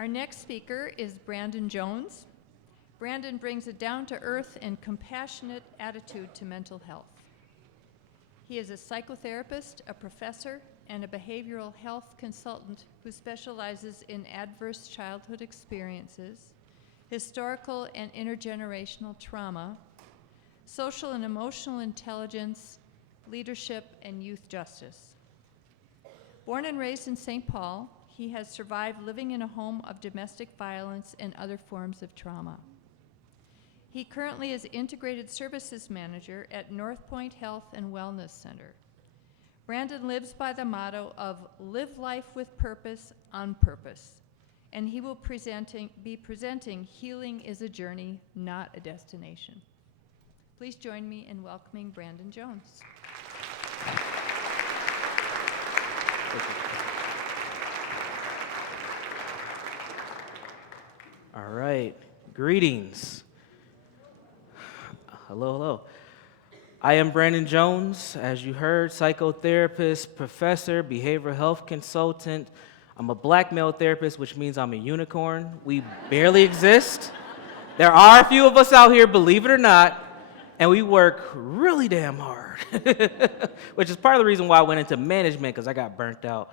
Our next speaker is Brandon Jones. Brandon brings a down-to-earth and compassionate attitude to mental health. He is a psychotherapist, a professor, and a behavioral health consultant who specializes in adverse childhood experiences, historical and intergenerational trauma, social and emotional intelligence, leadership, and youth justice. Born and raised in St. Paul, he has survived living in a home of domestic violence and other forms of trauma. He currently is Integrated Services Manager at North Point Health and Wellness Center. Brandon lives by the motto of live life with purpose on purpose, and he will be presenting Healing is a Journey, Not a Destination. Please join me in welcoming Brandon Jones. All right, greetings. Hello. I am Brandon Jones, as you heard, psychotherapist, professor, behavioral health consultant. I'm a black male therapist, which means I'm a unicorn. We barely exist. There are a few of us out here, believe it or not, and we work really damn hard, which is part of the reason why I went into management, because I got burnt out.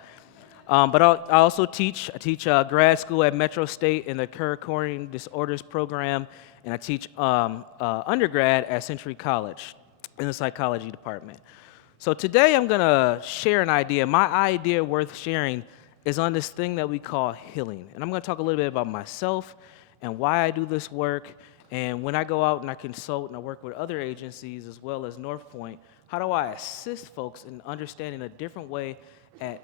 But I also teach. I teach grad school at Metro State in the occurring disorders program, and I teach undergrad at Century College in the psychology department. So today I'm going to share an idea. My idea worth sharing is on this thing that we call healing. And I'm going to talk a little bit about myself and why I do this work. And when I go out and I consult and I work with other agencies as well as North Point, how do I assist folks in understanding a different way at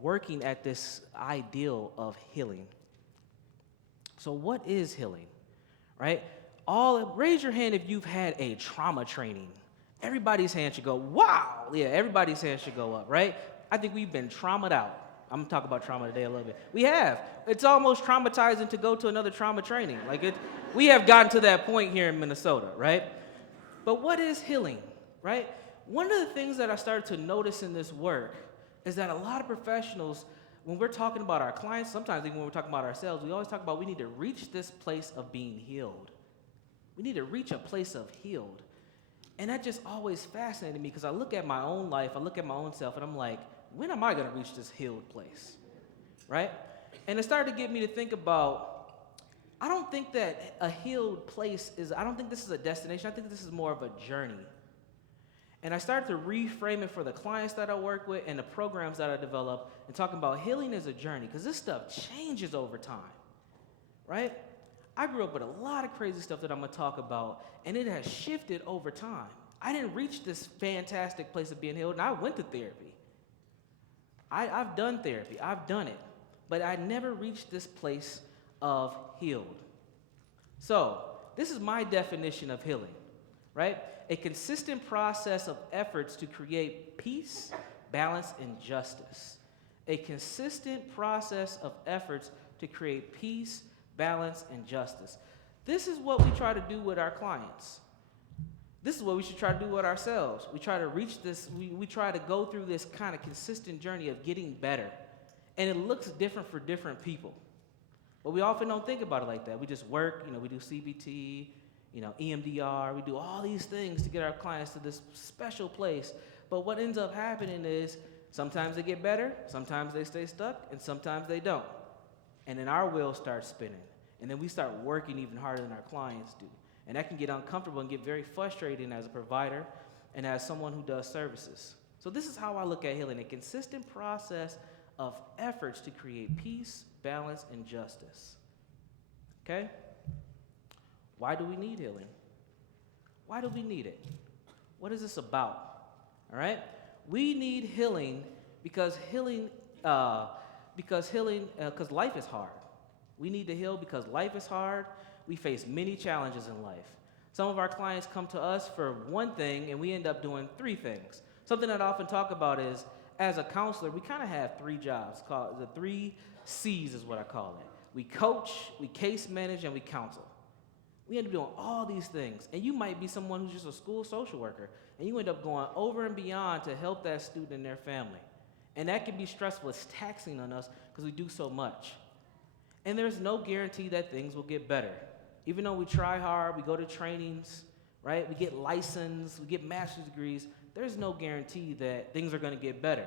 working at this ideal of healing? So what is healing, right? Raise your hand if you've had a trauma training. Everybody's hand should go, wow. Yeah, everybody's hand should go up, right? I think we've been traumatized out. I'm gonna talk about trauma today a little bit. We have. It's almost traumatizing to go to another trauma training. We have gotten to that point here in Minnesota, right? But what is healing, right? One of the things that I started to notice in this work is that a lot of professionals, when we're talking about our clients, sometimes even when we're talking about ourselves, we always talk about we need to reach this place of being healed. We need to reach a place of healed. And that just always fascinated me because I look at my own life, I look at my own self, and I'm like, when am I going to reach this healed place, right? And it started to get me to think about, I don't think that a healed place I don't think this is a destination. I think this is more of a journey. And I started to reframe it for the clients that I work with and the programs that I develop and talking about healing as a journey because this stuff changes over time, right? I grew up with a lot of crazy stuff that I'm going to talk about, and it has shifted over time. I didn't reach this fantastic place of being healed, and I went to therapy. I've done therapy. I've done it. But I never reached this place of healed. So this is my definition of healing, right? A consistent process of efforts to create peace, balance, and justice. A consistent process of efforts to create peace, balance, and justice. This is what we try to do with our clients. This is what we should try to do with ourselves. We try to reach this, we try to go through this kind of consistent journey of getting better. And it looks different for different people. But we often don't think about it like that. We just work, we do CBT, EMDR, we do all these things to get our clients to this special place. But what ends up happening is sometimes they get better, sometimes they stay stuck, and sometimes they don't. And then our wheels start spinning. And then we start working even harder than our clients do. And that can get uncomfortable and get very frustrating as a provider and as someone who does services. So this is how I look at healing, a consistent process of efforts to create peace, balance, and justice. Okay? Why do we need healing? Why do we need it? What is this about? All right? We need healing because life is hard. We need to heal because life is hard. We face many challenges in life. Some of our clients come to us for one thing, and we end up doing three things. Something that I often talk about is, as a counselor, we kind of have three jobs, called the 3 C's is what I call it. We coach, we case manage, and we counsel. We end up doing all these things. And you might be someone who's just a school social worker, and you end up going over and beyond to help that student and their family. And that can be stressful. It's taxing on us because we do so much. And there's no guarantee that things will get better. Even though we try hard, we go to trainings, right? We get licensed, we get master's degrees, there's no guarantee that things are gonna get better.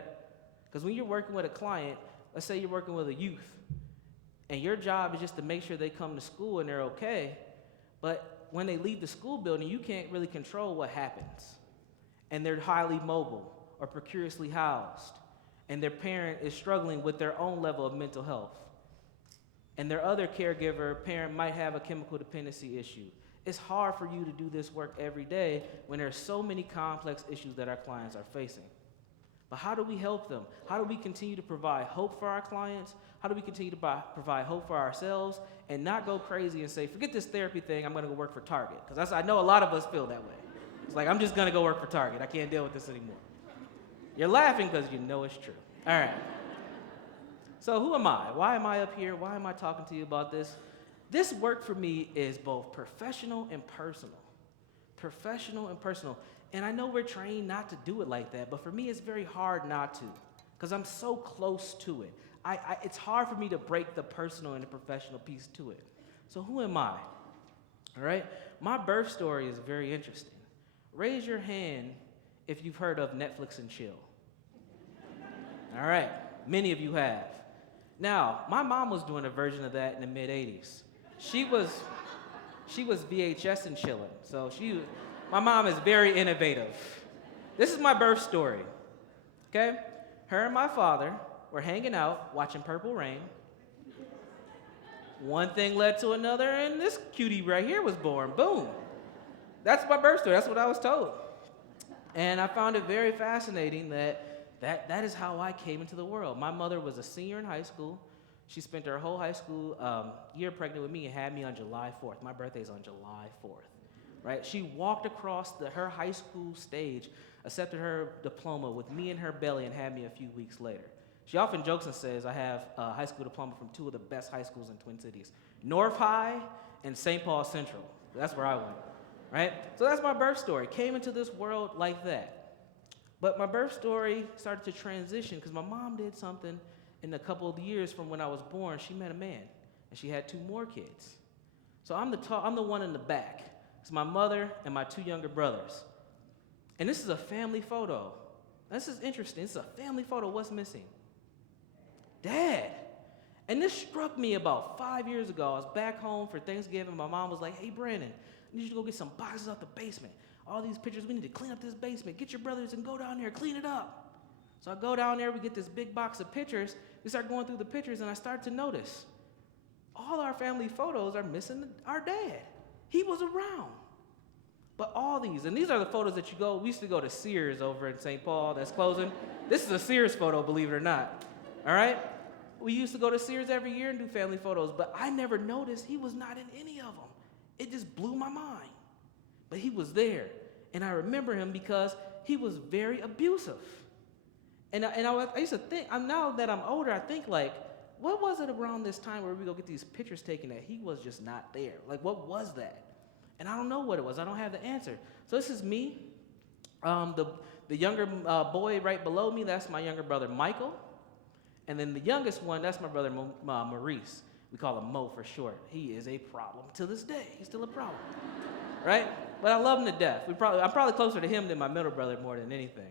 Because when you're working with a client, let's say you're working with a youth, and your job is just to make sure they come to school and they're okay, but when they leave the school building, you can't really control what happens. And they're highly mobile or precariously housed, and their parent is struggling with their own level of mental health. And their other caregiver, parent, might have a chemical dependency issue. It's hard for you to do this work every day when there's so many complex issues that our clients are facing. But how do we help them? How do we continue to provide hope for our clients? How do we continue to provide hope for ourselves and not go crazy and say, forget this therapy thing, I'm gonna go work for Target? Because I know a lot of us feel that way. It's like, I'm just gonna go work for Target. I can't deal with this anymore. You're laughing because you know it's true. All right. So who am I? Why am I up here? Why am I talking to you about this? This work for me is both professional and personal. Professional and personal. And I know we're trained not to do it like that, but for me it's very hard not to, because I'm so close to it. It's hard for me to break the personal and the professional piece to it. So who am I? All right? My birth story is very interesting. Raise your hand if you've heard of Netflix and chill. All right, many of you have. Now, my mom was doing a version of that in the mid-'80s. She was VHS and chilling. So my mom is very innovative. This is my birth story, okay? Her and my father were hanging out, watching Purple Rain. One thing led to another, and this cutie right here was born. Boom. That's my birth story. That's what I was told. And I found it very fascinating that is how I came into the world. My mother was a senior in high school. She spent her whole high school year pregnant with me and had me on July 4th. My birthday's on July 4th, right? She walked across her high school stage, accepted her diploma with me in her belly, and had me a few weeks later. She often jokes and says I have a high school diploma from two of the best high schools in Twin Cities, North High and St. Paul Central. That's where I went, right? So that's my birth story. Came into this world like that. But my birth story started to transition because my mom did something in a couple of years from when I was born. She met a man, and she had 2 more kids. So I'm the one in the back. It's my mother and my 2 younger brothers. And this is a family photo. This is interesting. This is a family photo. What's missing? Dad. And this struck me about 5 years ago. I was back home for Thanksgiving. My mom was like, hey, Brandon, I need you to go get some boxes out the basement. All these pictures, we need to clean up this basement. Get your brothers and go down there, clean it up. So I go down there, we get this big box of pictures. We start going through the pictures, and I start to notice all our family photos are missing our dad. He was around. But all these, and these are the photos that we used to go to Sears over in St. Paul that's closing. This is a Sears photo, believe it or not. All right? We used to go to Sears every year and do family photos, but I never noticed he was not in any of them. It just blew my mind. But he was there, and I remember him because he was very abusive. And I used to think, now that I'm older, I think like, what was it around this time where we go get these pictures taken that he was just not there? Like, what was that? And I don't know what it was. I don't have the answer. So this is me. The younger boy right below me, that's my younger brother, Michael. And then the youngest one, that's my brother, Maurice. We call him Mo for short. He is a problem to this day. He's still a problem, right? But I love him to death. I'm probably closer to him than my middle brother more than anything.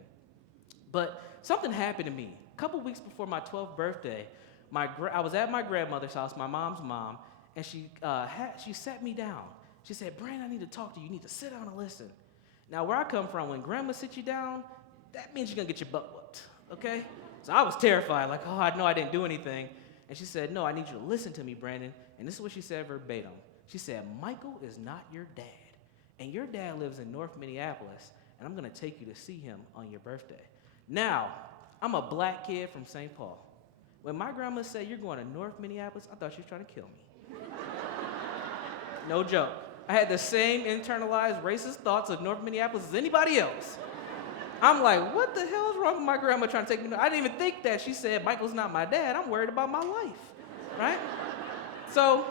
But something happened to me. A couple weeks before my 12th birthday, I was at my grandmother's house, my mom's mom, and she sat me down. She said, Brandon, I need to talk to you. You need to sit down and listen. Now, where I come from, when grandma sits you down, that means you're going to get your butt whooped, okay? So I was terrified, like, oh, I know I didn't do anything. And she said, no, I need you to listen to me, Brandon. And this is what she said verbatim. She said, Michael is not your dad. And your dad lives in North Minneapolis, and I'm going to take you to see him on your birthday. Now, I'm a black kid from St. Paul. When my grandma said, you're going to North Minneapolis, I thought she was trying to kill me. No joke. I had the same internalized racist thoughts of North Minneapolis as anybody else. I'm like, what the hell is wrong with my grandma trying to take me? I didn't even think that. She said, Michael's not my dad. I'm worried about my life, right? So,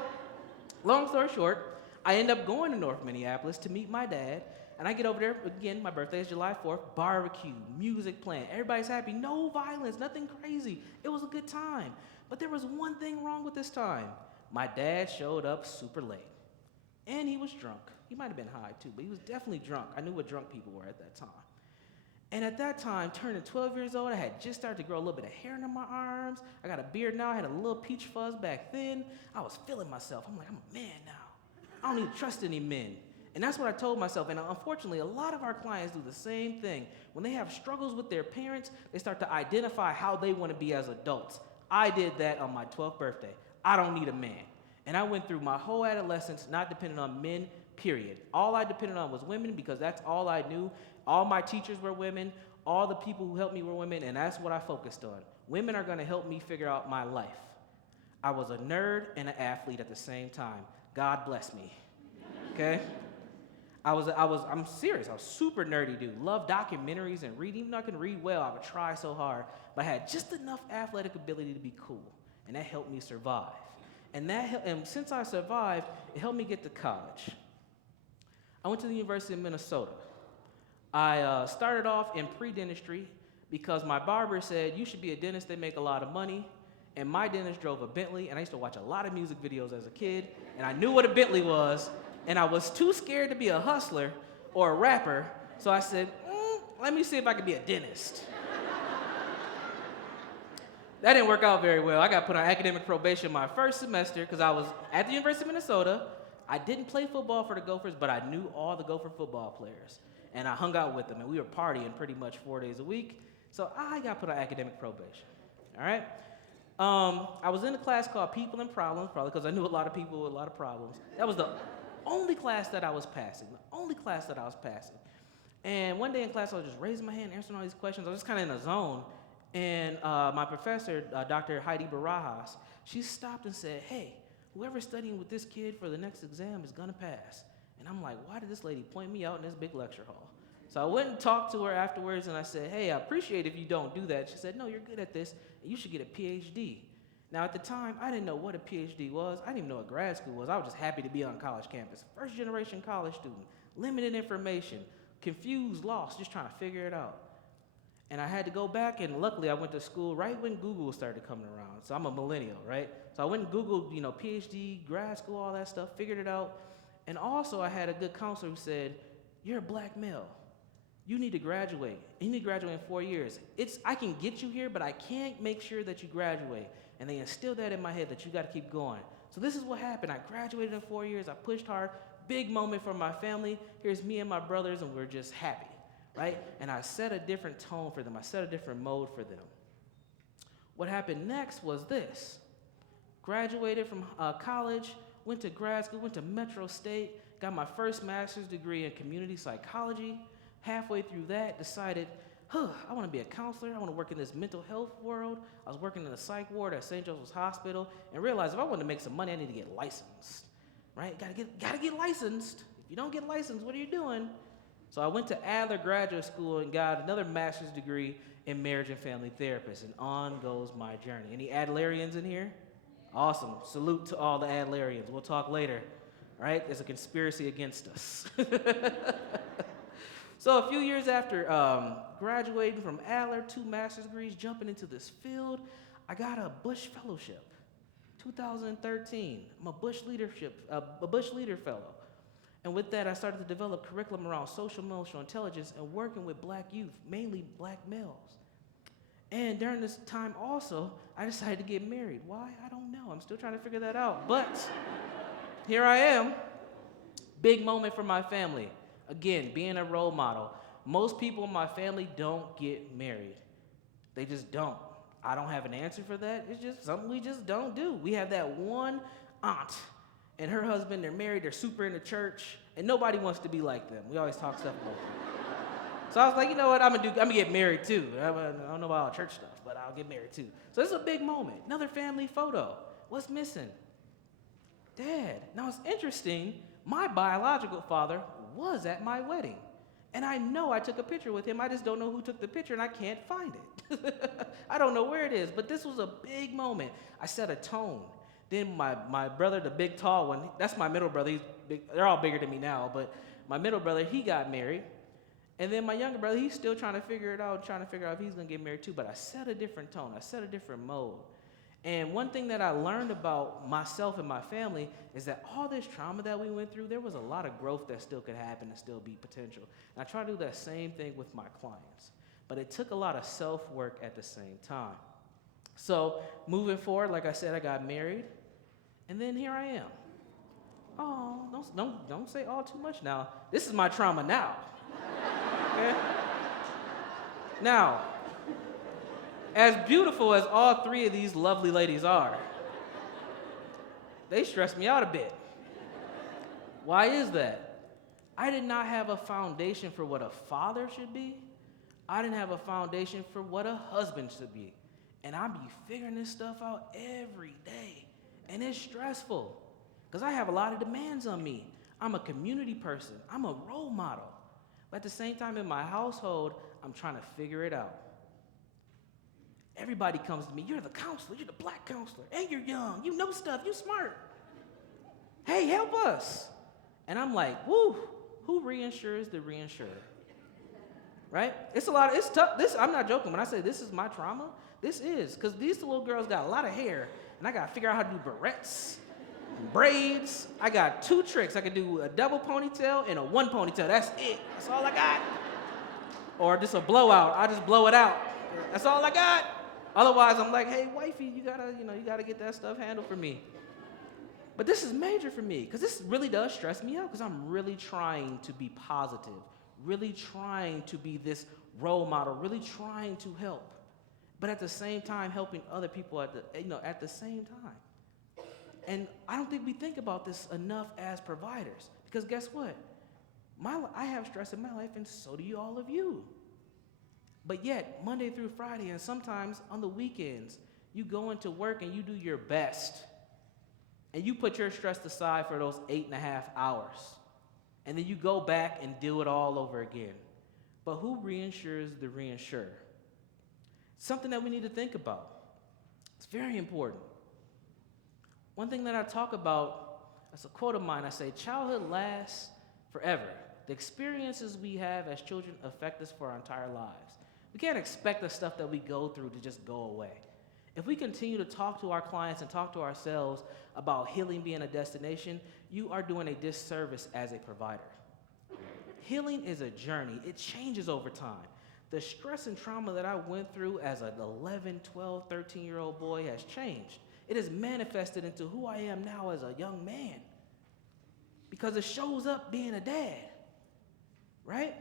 long story short, I end up going to North Minneapolis to meet my dad, and I get over there, again, my birthday is July 4th, barbecue, music playing, everybody's happy, no violence, nothing crazy. It was a good time. But there was one thing wrong with this time. My dad showed up super late. And he was drunk. He might have been high too, but he was definitely drunk. I knew what drunk people were at that time. And at that time, turning 12 years old, I had just started to grow a little bit of hair under my arms. I got a beard now. I had a little peach fuzz back then. I was feeling myself. I'm like, I'm a man now. I don't need to trust any men. And that's what I told myself. And unfortunately, a lot of our clients do the same thing. When they have struggles with their parents, they start to identify how they want to be as adults. I did that on my 12th birthday. I don't need a man. And I went through my whole adolescence not depending on men, period. All I depended on was women because that's all I knew. All my teachers were women. All the people who helped me were women, and that's what I focused on. Women are going to help me figure out my life. I was a nerd and an athlete at the same time. God bless me, okay? I'm serious. I was super nerdy dude. Loved documentaries and reading. Even though I couldn't read well, I would try so hard. But I had just enough athletic ability to be cool, and that helped me survive. And since I survived, it helped me get to college. I went to the University of Minnesota. I started off in pre-dentistry because my barber said, you should be a dentist, they make a lot of money. And my dentist drove a Bentley, and I used to watch a lot of music videos as a kid, and I knew what a Bentley was, and I was too scared to be a hustler or a rapper, so I said, let me see if I can be a dentist. That didn't work out very well. I got put on academic probation my first semester because I was at the University of Minnesota. I didn't play football for the Gophers, but I knew all the Gopher football players. And I hung out with them, and we were partying pretty much 4 days a week. So I got put on academic probation, all right? I was in a class called People and Problems, probably because I knew a lot of people with a lot of problems. That was the only class that I was passing, And one day in class, I was just raising my hand, answering all these questions. I was just kind of in a zone. And my professor, Dr. Heidi Barajas, she stopped and said, hey, whoever's studying with this kid for the next exam is gonna pass. And I'm like, why did this lady point me out in this big lecture hall? So I went and talked to her afterwards, and I said, hey, I appreciate if you don't do that. She said, no, you're good at this, and you should get a PhD. Now, at the time, I didn't know what a PhD was. I didn't even know what grad school was. I was just happy to be on college campus. First-generation college student, limited information, confused, lost, just trying to figure it out. And I had to go back, and luckily I went to school right when Google started coming around. So I'm a millennial, right? So I went and Googled, PhD, grad school, all that stuff, figured it out. And also I had a good counselor who said, you're a black male. You need to graduate. You need to graduate in 4 years. I can get you here, but I can't make sure that you graduate. And they instilled that in my head that you got to keep going. So this is what happened. I graduated in 4 years. I pushed hard. Big moment for my family. Here's me and my brothers, and we're just happy. Right? And I set a different tone for them. I set a different mode for them. What happened next was this. Graduated from college, went to grad school, went to Metro State, got my first master's degree in community psychology. Halfway through that, decided, I want to be a counselor. I want to work in this mental health world. I was working in the psych ward at St. Joseph's Hospital and realized if I wanted to make some money, I need to get licensed. Right? Gotta get licensed. If you don't get licensed, what are you doing? So I went to Adler Graduate School and got another master's degree in marriage and family therapist, and on goes my journey. Any Adlerians in here? Awesome. Salute to all the Adlerians. We'll talk later, right? There's a conspiracy against us. So a few years after graduating from Adler, 2 master's degrees, jumping into this field, I got a Bush Fellowship, 2013. I'm a Bush Leader Fellow. And with that, I started to develop curriculum around social emotional intelligence and working with black youth, mainly black males. And during this time also, I decided to get married. Why? I don't know. I'm still trying to figure that out. But here I am. Big moment for my family. Again, being a role model. Most people in my family don't get married. They just don't. I don't have an answer for that. It's just something we just don't do. We have that one aunt and her husband, they're married, they're super into church, and nobody wants to be like them. We always talk stuff about them. So I was like, you know what, I'm gonna get married too. I don't know about all church stuff, but I'll get married too. So this is a big moment. Another family photo. What's missing? Dad. Now it's interesting, my biological father was at my wedding. And I know I took a picture with him, I just don't know who took the picture and I can't find it. I don't know where it is, but this was a big moment. I set a tone. Then my brother, the big tall one, that's my middle brother. He's big. They're all bigger than me now, but my middle brother, he got married. And then my younger brother, he's still trying to figure it out, trying to figure out if he's going to get married too. But I set a different tone. I set a different mode. And one thing that I learned about myself and my family is that all this trauma that we went through, there was a lot of growth that still could happen and still be potential. And I try to do that same thing with my clients. But it took a lot of self-work at the same time. So moving forward, like I said, I got married, and then here I am. Oh, don't say all too much now. This is my trauma now. Okay? Now, as beautiful as all three of these lovely ladies are, they stress me out a bit. Why is that? I did not have a foundation for what a father should be. I didn't have a foundation for what a husband should be. And I be figuring this stuff out every day. And it's stressful because I have a lot of demands on me. I'm a community person. I'm a role model. But at the same time, in my household, I'm trying to figure it out. Everybody comes to me, you're the counselor, you're the black counselor, and you're young, you know stuff, you're smart. Hey, help us. And I'm like, woo, who reinsures the reinsurer? Right? It's tough. I'm not joking. When I say this is my trauma, this is, because these little girls got a lot of hair, and I got to figure out how to do barrettes, braids. I got 2 tricks. I can do a double ponytail and a 1 ponytail. That's it. That's all I got. Or just a blowout. I just blow it out. That's all I got. Otherwise, I'm like, hey, wifey, you gotta get that stuff handled for me. But this is major for me, because this really does stress me out, because I'm really trying to be positive, really trying to be this role model, really trying to help, but at the same time helping other people at the same time. And I don't think we think about this enough as providers, because guess what? I have stress in my life, and so do all of you. But yet, Monday through Friday, and sometimes on the weekends, you go into work and you do your best. And you put your stress aside for those 8.5 hours. And then you go back and do it all over again. But who reinsures the reinsurer? Something that we need to think about. It's very important. One thing that I talk about, that's a quote of mine, I say, childhood lasts forever. The experiences we have as children affect us for our entire lives. We can't expect the stuff that we go through to just go away. If we continue to talk to our clients and talk to ourselves about healing being a destination, you are doing a disservice as a provider. Healing is a journey. It changes over time. The stress and trauma that I went through as an 11, 12, 13-year-old boy has changed. It has manifested into who I am now as a young man, because it shows up being a dad, right?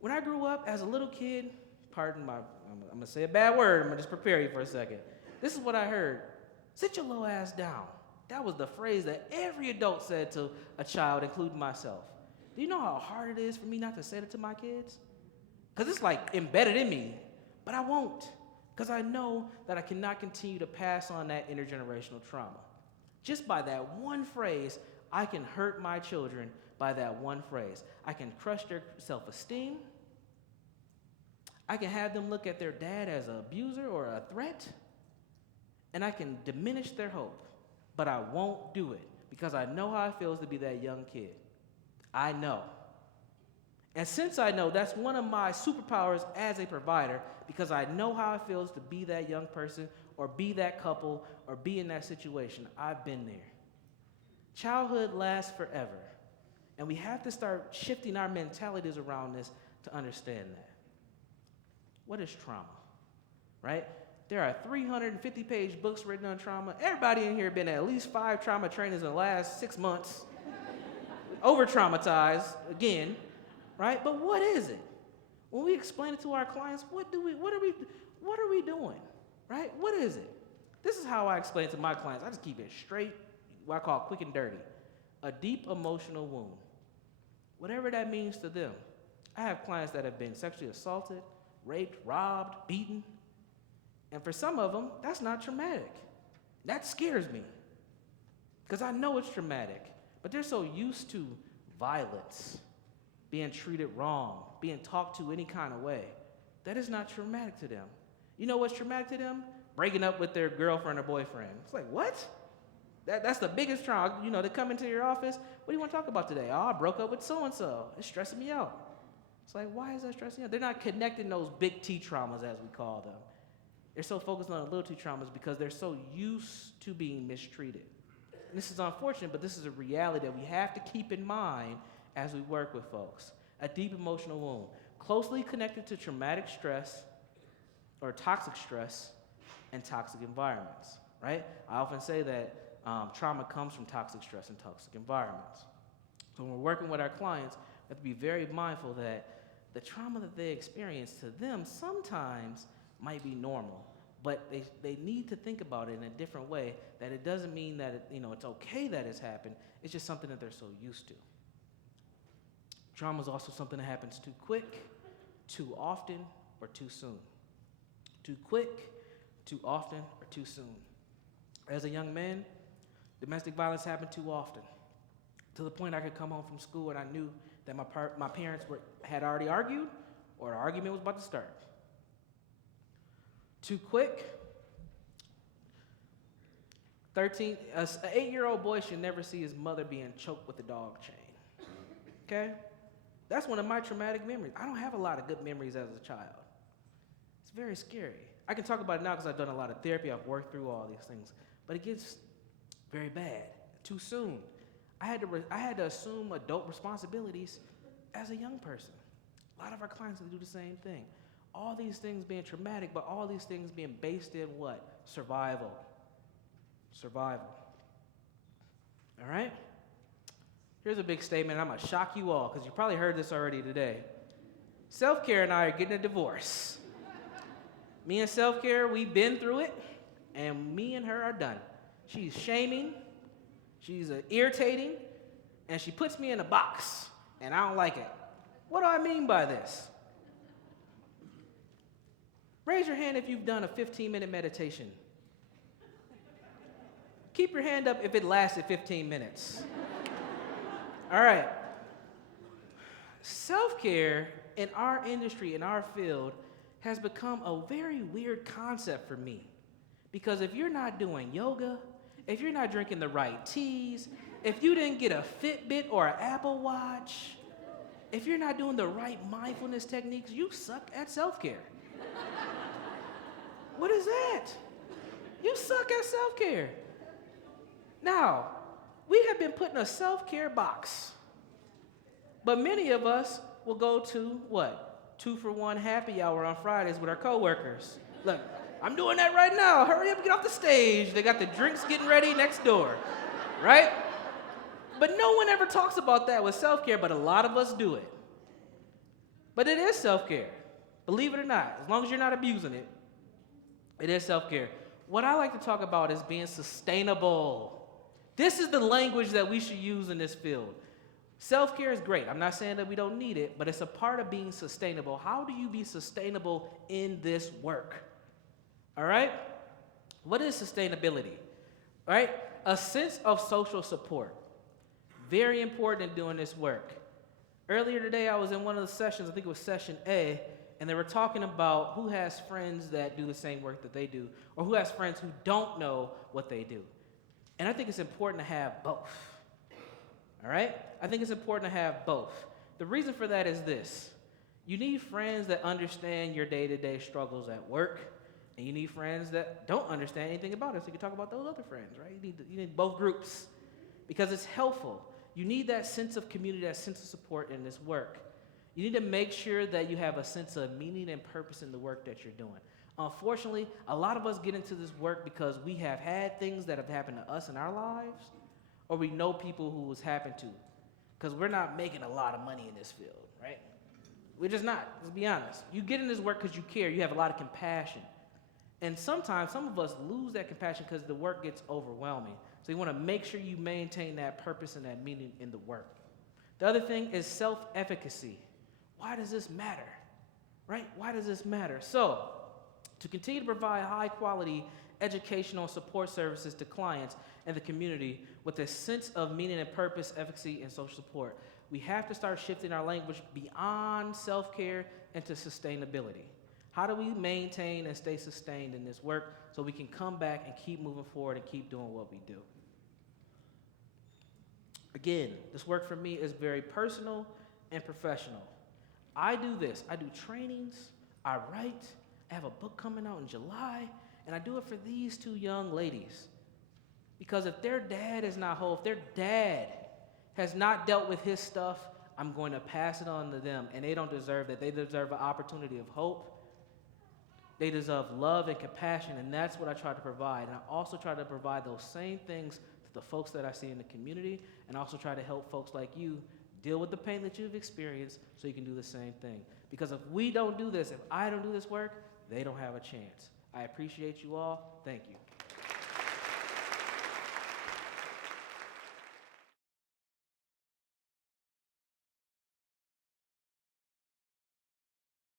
When I grew up as a little kid, I'm going to say a bad word. I'm going to just prepare you for a second. This is what I heard. Sit your little ass down. That was the phrase that every adult said to a child, including myself. Do you know how hard it is for me not to say that to my kids? Because it's like embedded in me, but I won't, because I know that I cannot continue to pass on that intergenerational trauma. Just by that one phrase, I can hurt my children by that one phrase. I can crush their self-esteem. I can have them look at their dad as an abuser or a threat, and I can diminish their hope, but I won't do it because I know how it feels to be that young kid. I know. And since I know, that's one of my superpowers as a provider, because I know how it feels to be that young person or be that couple or be in that situation. I've been there. Childhood lasts forever, and we have to start shifting our mentalities around this to understand that. What is trauma, right? There are 350-page books written on trauma. Everybody in here been at least 5 trauma trainings in the last 6 months. Over-traumatized, again, right? But what is it? When we explain it to our clients, what are we doing, right? What is it? This is how I explain it to my clients. I just keep it straight, what I call quick and dirty. A deep emotional wound. Whatever that means to them. I have clients that have been sexually assaulted, raped, robbed, beaten. And for some of them, that's not traumatic. That scares me, because I know it's traumatic. But they're so used to violence, being treated wrong, being talked to any kind of way, that is not traumatic to them. You know what's traumatic to them? Breaking up with their girlfriend or boyfriend. It's like, what? That's the biggest trauma. You know, they come into your office, what do you want to talk about today? Oh, I broke up with so-and-so. It's stressing me out. It's like, why is that stressing you out? They're not connecting those big T traumas, as we call them. they're so focused on the little t traumas because they're so used to being mistreated. And this is unfortunate, but this is a reality that we have to keep in mind as we work with folks. A deep emotional wound, closely connected to traumatic stress or toxic stress and toxic environments, right? I often say that trauma comes from toxic stress and toxic environments. So when we're working with our clients, we have to be very mindful that the trauma that they experience to them sometimes might be normal, but they need to think about it in a different way, that it doesn't mean that it's okay that it's happened, it's just something that they're so used to. Trauma is also something that happens too quick, too often, or too soon. Too quick, too often, or too soon. As a young man, domestic violence happened too often, to the point I could come home from school and I knew that my parents had already argued, or an argument was about to start. Too quick. An 8-year-old boy should never see his mother being choked with a dog chain. Okay? That's one of my traumatic memories. I don't have a lot of good memories as a child. It's very scary. I can talk about it now because I've done a lot of therapy. I've worked through all these things. But it gets very bad too soon. I had to assume adult responsibilities as a young person. A lot of our clients do the same thing. All these things being traumatic, but all these things being based in what? Survival. Survival. All right? Here's a big statement. I'm going to shock you all because you probably heard this already today. Self-care and I are getting a divorce. Me and self-care, we've been through it, and me and her are done. She's shaming, she's irritating, and she puts me in a box, and I don't like it. What do I mean by this? Raise your hand if you've done a 15-minute meditation. Keep your hand up if it lasted 15 minutes. All right. Self-care in our industry, in our field, has become a very weird concept for me. Because if you're not doing yoga, if you're not drinking the right teas, if you didn't get a Fitbit or an Apple Watch, if you're not doing the right mindfulness techniques, you suck at self-care. What is that? You suck at self-care. Now, we have been put in a self-care box. But many of us will go to what? 2-for-1 happy hour on Fridays with our coworkers. Look, I'm doing that right now. Hurry up and get off the stage. They got the drinks getting ready next door, right? But no one ever talks about that with self-care, but a lot of us do it. But it is self-care. Believe it or not, as long as you're not abusing it, it is self-care. What I like to talk about is being sustainable. This is the language that we should use in this field. Self-care is great. I'm not saying that we don't need it, but it's a part of being sustainable. How do you be sustainable in this work? All right? What is sustainability? All right? A sense of social support. Very important in doing this work. Earlier today, I was in one of the sessions, I think it was session A, and they were talking about who has friends that do the same work that they do, or who has friends who don't know what they do. And I think it's important to have both. All right? I think it's important to have both. The reason for that is this. You need friends that understand your day-to-day struggles at work, and you need friends that don't understand anything about it, so you can talk about those other friends, right? You need both groups because it's helpful. You need that sense of community, that sense of support in this work. You need to make sure that you have a sense of meaning and purpose in the work that you're doing. Unfortunately, a lot of us get into this work because we have had things that have happened to us in our lives, or we know people who it's happened to, because we're not making a lot of money in this field, right? We're just not, let's be honest. You get in this work because you care, you have a lot of compassion. And sometimes some of us lose that compassion because the work gets overwhelming. So you want to make sure you maintain that purpose and that meaning in the work. The other thing is self-efficacy. Why does this matter? Right? Why does this matter? So, to continue to provide high-quality educational support services to clients and the community with a sense of meaning and purpose, efficacy, and social support, we have to start shifting our language beyond self-care into sustainability. How do we maintain and stay sustained in this work so we can come back and keep moving forward and keep doing what we do? Again, this work for me is very personal and professional. I do this. I do trainings, I write, I have a book coming out in July, and I do it for these two young ladies. Because if their dad is not whole, if their dad has not dealt with his stuff, I'm going to pass it on to them, and they don't deserve that. They deserve an opportunity of hope. They deserve love and compassion, and that's what I try to provide. And I also try to provide those same things to the folks that I see in the community, and also try to help folks like you deal with the pain that you've experienced so you can do the same thing. Because if we don't do this, if I don't do this work, they don't have a chance. I appreciate you all. Thank you.